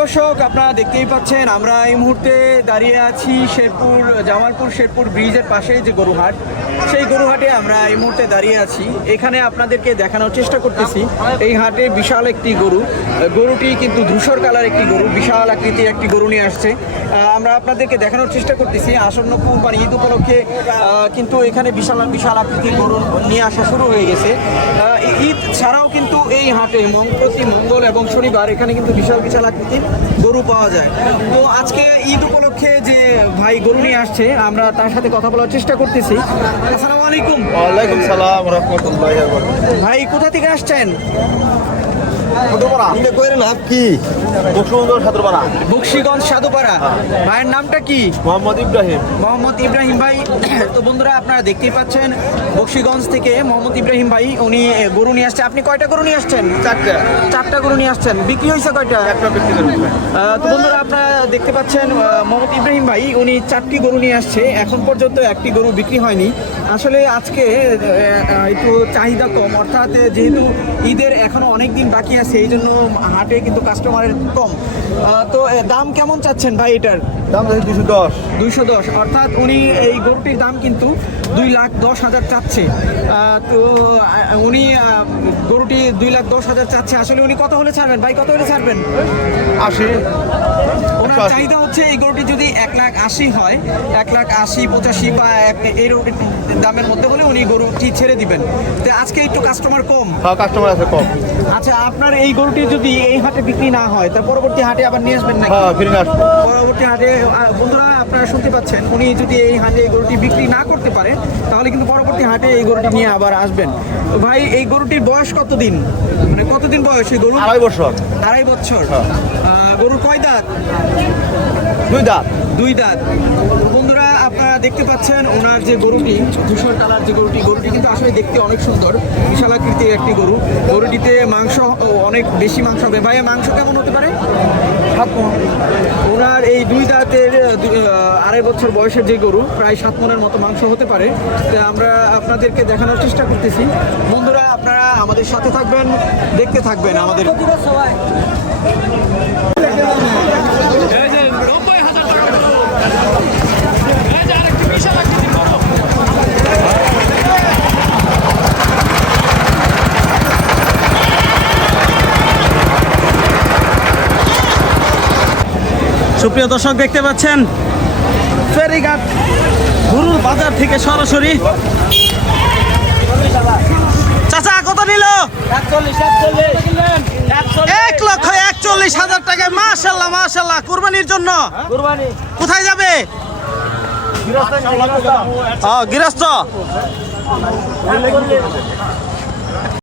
দর্শক, আপনারা দেখতেই পাচ্ছেন, আমরা এই মুহূর্তে দাঁড়িয়ে আছি শেরপুর, জামালপুর শেরপুর ব্রিজের পাশে যে গরুহাট, সেই গরুহাটে আমরা এই মুহূর্তে দাঁড়িয়ে আছি। এখানে আপনাদেরকে দেখানোর চেষ্টা করতেছি, এই হাটে বিশাল একটি গরু, গরুটি কিন্তু ধূসর কালার একটি গরু, বিশাল আকৃতির একটি গরু নিয়ে আসছে। আমরা আপনাদেরকে দেখানোর চেষ্টা করতেছি, আসন্ন কুরবানি ঈদ উপলক্ষে কিন্তু এখানে বিশাল বিশাল আকৃতির গরু নিয়ে আসা শুরু হয়ে গেছে। ঈদ ছাড়াও কিন্তু এই হাটে প্রতি মঙ্গল এবং শনিবার এখানে কিন্তু বিশাল বিশাল আকৃতির গরু পাওয়া যায়। তো আজকে ঈদ উপলক্ষে যে ভাই গরু নিয়ে আসছে আমরা তার সাথে কথা বলার চেষ্টা করতেছি। আসসালামু আলাইকুম। ওয়ালাইকুম সালাম রহমতুল্লাহ ভাই কোথা থেকে আসছেন? বক্সিগঞ্জ সাধুপাড়া। ভাইয়ের নামটা কি? মোহাম্মদ ইব্রাহিম। মোহাম্মদ ইব্রাহিম ভাই। তো বন্ধুরা আপনারা দেখতেই পাচ্ছেন বক্সিগঞ্জ থেকে মোহাম্মদ ইব্রাহিম ভাই উনি গরু নিয়ে আসছে। আপনি কয়টা গরু নিয়ে আসছেন? চারটা। চারটা গরু নিয়ে আসছেন। বিক্রি হয়েছে কয়টা? তো বন্ধুরা আপনারা দেখতে পাচ্ছেন মোহাম্মদ ইব্রাহিম ভাই উনি চারটি গরু নিয়ে আসছে। এখন পর্যন্ত একটি গরু বিক্রি হয়নি। আসলে আজকে একটু চাহিদা কম। অর্থাৎ যেহেতু ঈদের এখনও অনেক দিন বাকি আছে এই জন্য হাটে কিন্তু কাস্টমারের কম। তো দাম কেমন চাচ্ছেন ভাই এটার? দাম আছে দুশো দশ। দুইশো দশ। অর্থাৎ উনি এই গরুটির দাম কিন্তু দুই লাখ দশ হাজার চাচ্ছে। তো উনি গরুটি দুই লাখ দশ হাজার চাচ্ছে। আসলে উনি কত হলে ছাড়বেন? ভাই কত হলে ছাড়বেন? আশি। ওনার চাহিদা হচ্ছে এই গরুটি যদি এক লাখ আশি হয় এক লাখ আশি পঁচাশি বা এক- এই দামের মধ্যে হলে উনি গরুটি ছেড়ে দিবেন। তো আজকে একটু কাস্টমার কম। হ্যাঁ কাস্টমার আছে কম। আচ্ছা আপনার এই গরুটি যদি এই হাটে বিক্রি না হয় তার পরবর্তী হাটে আবার নিয়ে আসবেন নাকি? হ্যাঁ ফিরে আসব। পরবর্তী হাটে বন্ধুরা আপনারা শুনতে পাচ্ছেন উনি যদি এই হাটে এই গরুটি বিক্রি না করতে পারে তাহলে কিন্তু পরবর্তী হাটে এই গরুটি নিয়ে আবার আসবেন। তো ভাই এই গরুটির বয়স কতদিন? মানে কতদিন বয়স এই গরু আড়াই বছর। আড়াই বছর। হ্যাঁ। গরুর কয় দাঁত? দুই দাঁত। দুই দাঁত। আপনারা দেখতে পাচ্ছেন ওনার যে গরুটি ধূসর কালার যে গরুটি গরুটি কিন্তু আসলে দেখতে অনেক সুন্দর বিশাল আকৃতির একটি গরু। গরুটিতে মাংস অনেক বেশি মাংস হবে। ভাইয়া মাংস কেমন হতে পারে? ওনার এই দুই দাঁতের আড়াই বছর বয়সের যে গরু প্রায় সাত মনের মতো মাংস হতে পারে। তো আমরা আপনাদেরকে দেখানোর চেষ্টা করতেছি। বন্ধুরা আপনারা আমাদের সাথে থাকবেন দেখতে থাকবেন আমাদের সুপ্রিয় দর্শক দেখতে পাচ্ছেন ফেরিঘাট গুরুর বাজার থেকে সরাসরি। চাচা কত নিল? এক লক্ষ একচল্লিশ হাজার টাকায় মাশাল্লাহ মাশাল্লাহ কুরবানির জন্য। কোথায় যাবে? গৃহস্থ।